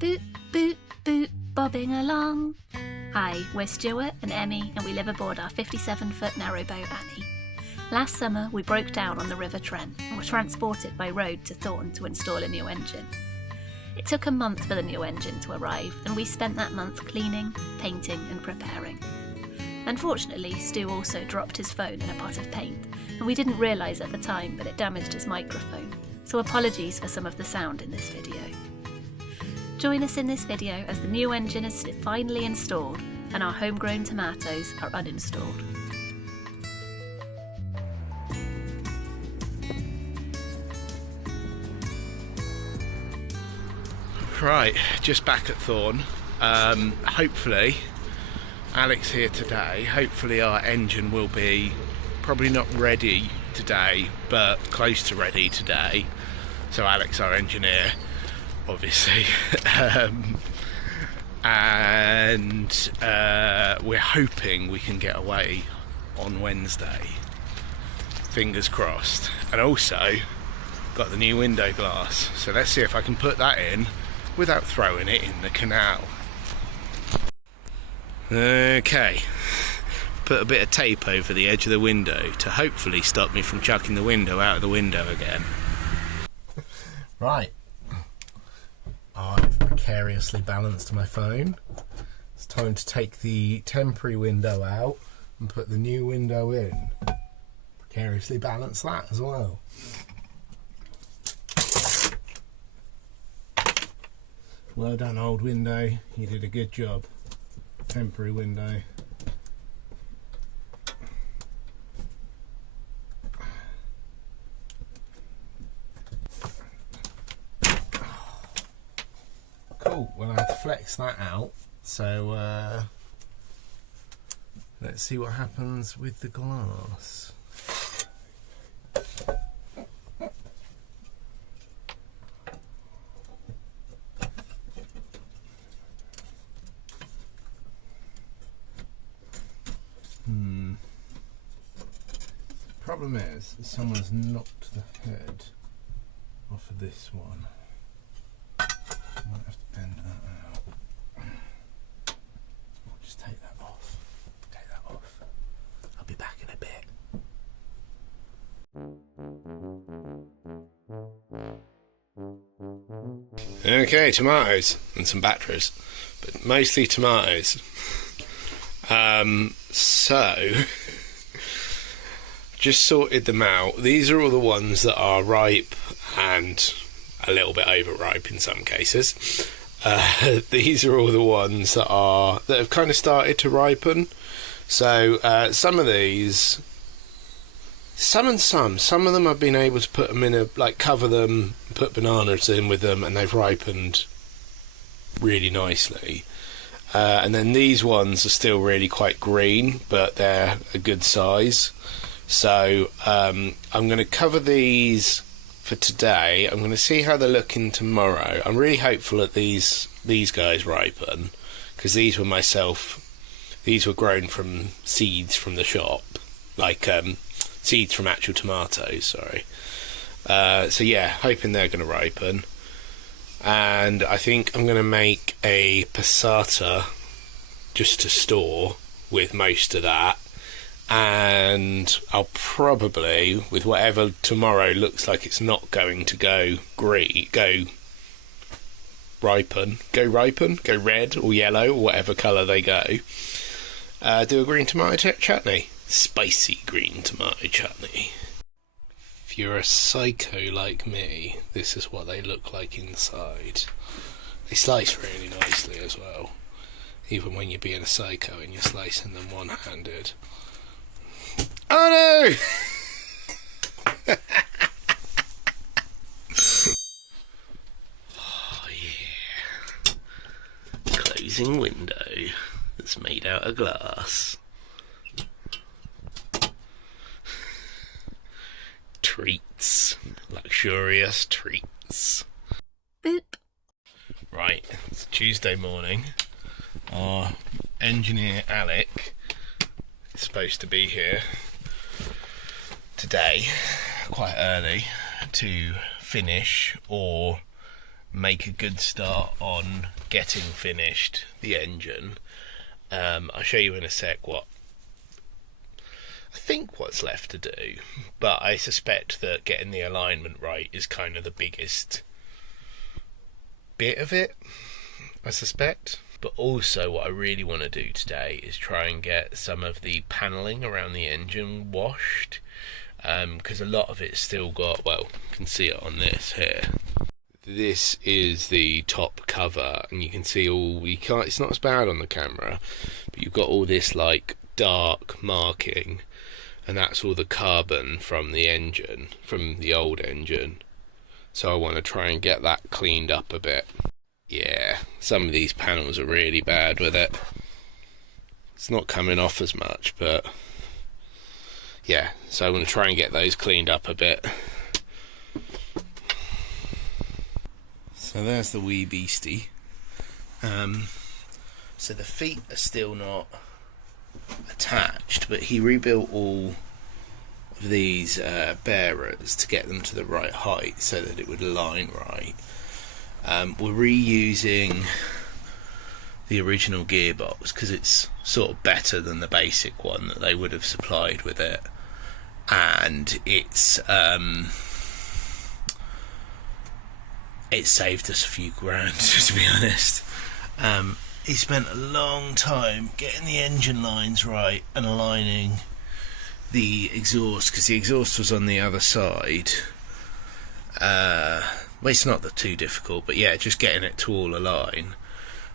Boop, boop, boop, bobbing along. Hi, we're Stuart and Emmie, and we live aboard our 57-foot narrowboat Annie. Last summer, we broke down on the River Trent and were transported by road to Thorne to install a new engine. It took a month for the new engine to arrive, and we spent that month cleaning, painting and preparing. Unfortunately, Stu also dropped his phone in a pot of paint, and we didn't realise at the time, but it damaged his microphone, so apologies for some of the sound in this video. Join us in this video as the new engine is finally installed and our homegrown tomatoes are uninstalled. Right, just back at Thorne. Hopefully, Alex here today. Hopefully our engine will be probably not ready today, but close to ready today. So Alex, our engineer, obviously, and we're hoping we can get away on Wednesday. Fingers crossed. And also got the new window glass, so let's see if I can put that in without throwing it in the canal. Okay, put a bit of tape over the edge of the window to hopefully stop me from chucking the window out of the window again. Right, I've precariously balanced my phone. It's time to take the temporary window out and put the new window in. Precariously balance that as well. Well done, old window, you did a good job. Temporary window. Cool, well I have to flex that out, so let's see what happens with the glass. Problem is, someone's knocked the head off of this one. I might have to bend that out. I'll just take that off. Take that off. I'll be back in a bit. Okay, tomatoes and some batteries, but mostly tomatoes. So just sorted them out. These are all the ones that are ripe and a little bit overripe in some cases. These are all the ones that have kind of started to ripen. So some of these, some of them I've been able to put them in cover them, put bananas in with them, and they've ripened really nicely. And then these ones are still really quite green, but they're a good size. So I'm going to cover these for today. I'm going to see how they're looking tomorrow. I'm really hopeful that these guys ripen, because these were grown from seeds from the shop, seeds from actual tomatoes, sorry. So yeah, hoping they're going to ripen. And I think I'm going to make a passata just to store with most of that. And I'll probably, with whatever tomorrow looks like it's not going to go red or yellow or whatever colour they go, do a green tomato chutney. Spicy green tomato chutney. If you're a psycho like me, this is what they look like inside. They slice really nicely as well, even when you're being a psycho and you're slicing them one-handed. Oh no! Oh yeah. Closing window that's made out of glass. Treats. Luxurious treats. Boop. Right, it's Tuesday morning. Our engineer Alec is supposed to be here today, quite early, to finish or make a good start on getting finished the engine. I'll show you in a sec what's left to do, but I suspect that getting the alignment right is kind of the biggest bit of it, I suspect. But also what I really want to do today is try and get some of the panelling around the engine washed, because a lot of it's still got, well, you can see it on this here. This is the top cover, and you can see it's not as bad on the camera, but you've got all this like dark marking, and that's all the carbon from the engine, from the old engine. So I want to try and get that cleaned up a bit. Yeah, some of these panels are really bad with it. It's not coming off as much, but yeah, so I want to try and get those cleaned up a bit. So there's the wee beastie. So the feet are still not attached, but he rebuilt all of these bearers to get them to the right height so that it would align right. We're reusing the original gearbox because it's sort of better than the basic one that they would have supplied with it, and it saved us a few grand, to be honest. He spent a long time getting the engine lines right and aligning the exhaust, because the exhaust was on the other side. Well, it's not too difficult, but yeah, just getting it to all align.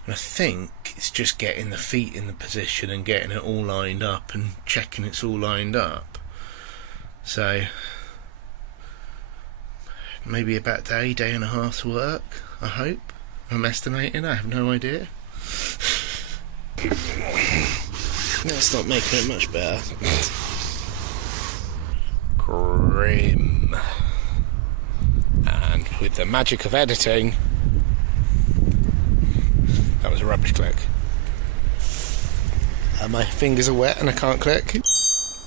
And I think it's just getting the feet in the position and getting it all lined up and checking it's all lined up. So maybe about day and a half's work, I hope. I'm estimating, I have no idea. That's not making it much better. Grim. And with the magic of editing, that was a rubbish click. My fingers are wet and I can't click.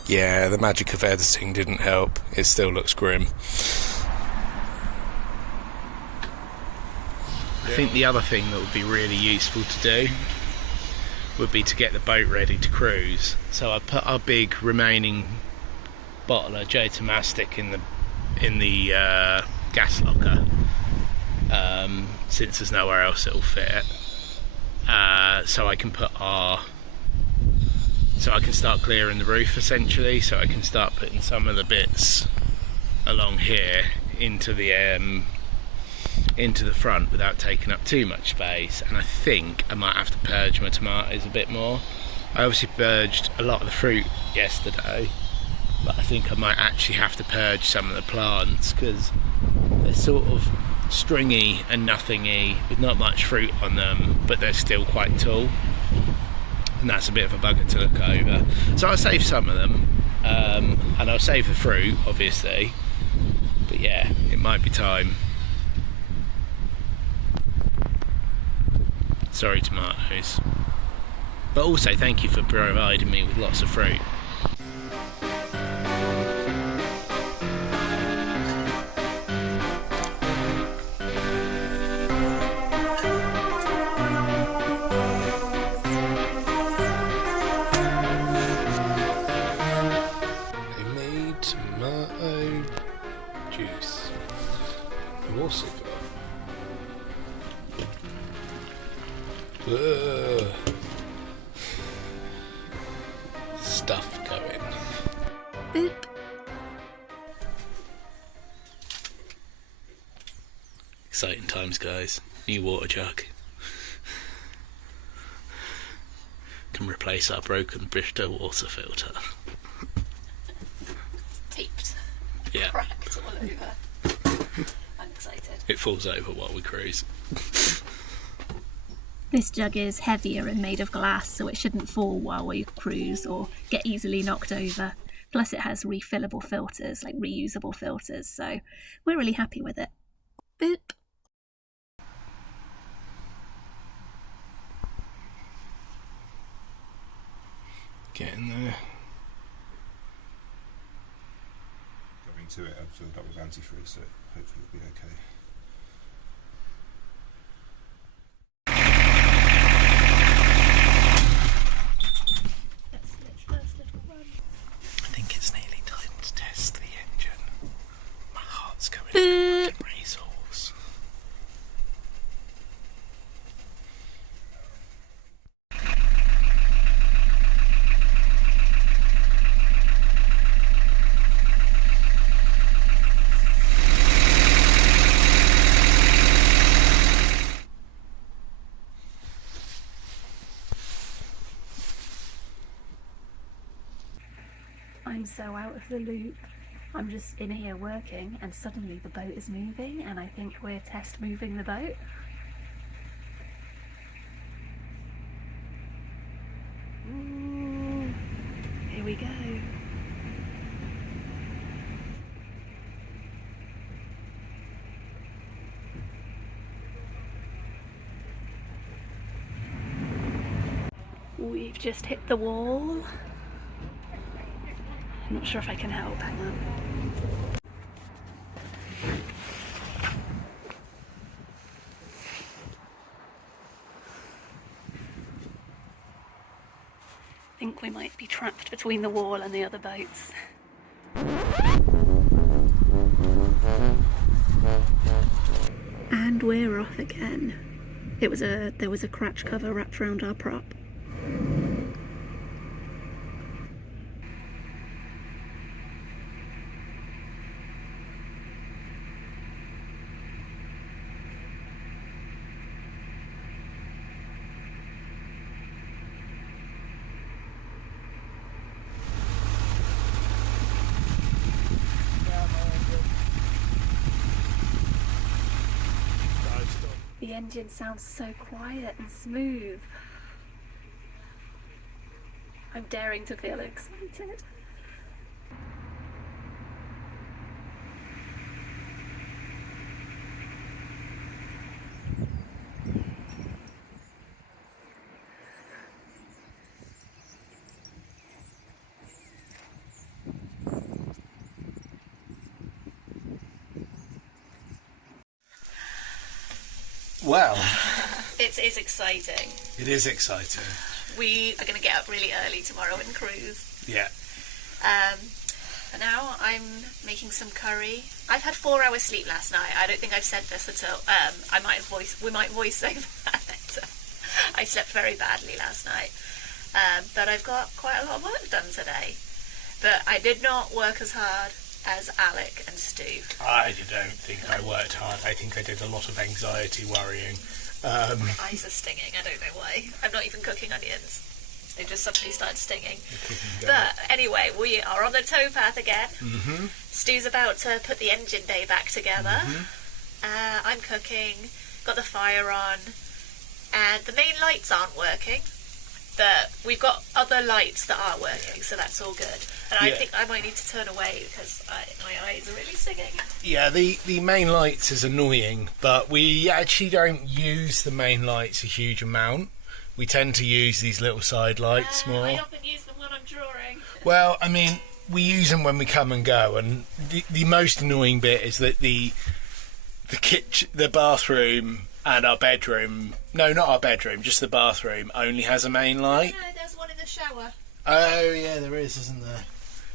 Yeah, the magic of editing didn't help. It still looks grim. I think the other thing that would be really useful to do would be to get the boat ready to cruise. So I put our big remaining bottle of J Tomastic in the gas locker, since there's nowhere else it'll fit, so I can start clearing the roof essentially, so I can start putting some of the bits along here into the front without taking up too much space. And I think I might have to purge my tomatoes a bit more. I obviously purged a lot of the fruit yesterday, but I think I might actually have to purge some of the plants because they're sort of stringy and nothingy with not much fruit on them, but they're still quite tall, and that's a bit of a bugger to look over. So I'll save some of them, and I'll save the fruit obviously, but yeah, it might be time. Sorry tomatoes, but also thank you for providing me with lots of fruit. Tomato juice. I've also got stuff going. Boop. Exciting times, guys. New water jug. Can replace our broken Bristol water filter. Taped. Yeah. Cracked all over. I'm excited. It falls over while we cruise. This jug is heavier and made of glass, so it shouldn't fall while we cruise or get easily knocked over. Plus it has refillable filters, like reusable filters, so we're really happy with it. Boop. Getting there. Going to it, I've filled up with antifreeze, so hopefully it'll be okay. so out of the loop. I'm just in here working and suddenly the boat is moving and I think we're test moving the boat. Ooh, here we go. We've just hit the wall. I'm not sure if I can help, hang on. I think we might be trapped between the wall and the other boats. And we're off again. There was a crutch cover wrapped around our prop. The engine sounds so quiet and smooth. I'm daring to feel excited. Well, It is exciting. it is exciting. We are going to get up really early tomorrow and cruise. Yeah. For now, I'm making some curry. I've had 4 hours sleep last night. I don't think I've said this until we might voice over that later. I slept very badly last night, but I've got quite a lot of work done today. But I did not work as hard as Alec and Stu. I don't think I worked hard. I think I did a lot of anxiety worrying. My eyes are stinging. I don't know why. I'm not even cooking onions. They just suddenly started stinging. But anyway, we are on the towpath again. Mm-hmm. Stu's about to put the engine bay back together. Mm-hmm. I'm cooking, got the fire on, and the main lights aren't working. But we've got other lights that are working, so that's all good. And I think I might need to turn away because my eyes are really stinging. Yeah, the main lights is annoying, but we actually don't use the main lights a huge amount. We tend to use these little side lights more. I often use them when I'm drawing. Well, I mean, we use them when we come and go, and the most annoying bit is that the kitchen, the bathroom, and our bedroom. No, not our bedroom, just the bathroom only has a main light. No, there's one in the shower. Oh yeah, there is, isn't there?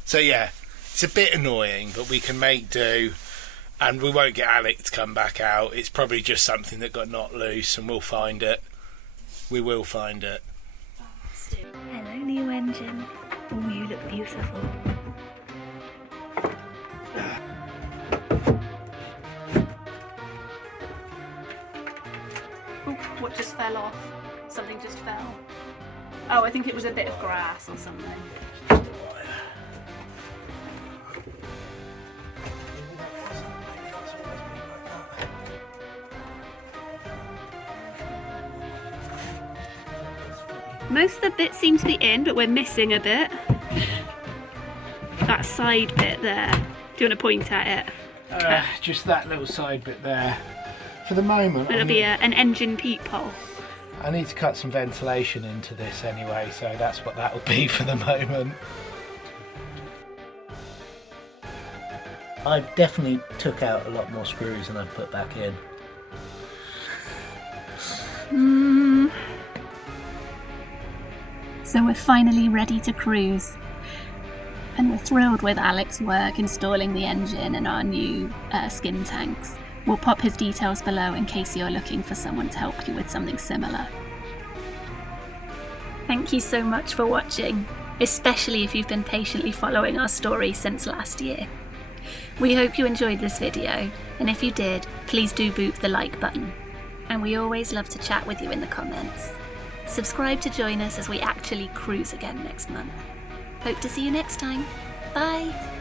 So yeah, it's a bit annoying, but we can make do, and we won't get Alec to come back out. It's probably just something that got knocked loose, and we'll find it. We will find it. Hello, new engine. Oh, you look beautiful. Oh, what just fell off? Something just fell. Oh, I think it was a bit of grass or something. Most of the bits seem to be in, but we're missing a bit. That side bit there. Do you want to point at it? Just that little side bit there. For the moment, It'll be an engine peephole. I need to cut some ventilation into this anyway, so that's what that'll be for the moment. I've definitely took out a lot more screws than I've put back in. So we're finally ready to cruise. And we're thrilled with Alec's work installing the engine and our new skin tanks. We'll pop his details below in case you're looking for someone to help you with something similar. Thank you so much for watching, especially if you've been patiently following our story since last year. We hope you enjoyed this video, and if you did, please do boop the like button. And we always love to chat with you in the comments. Subscribe to join us as we actually cruise again next month. Hope to see you next time. Bye.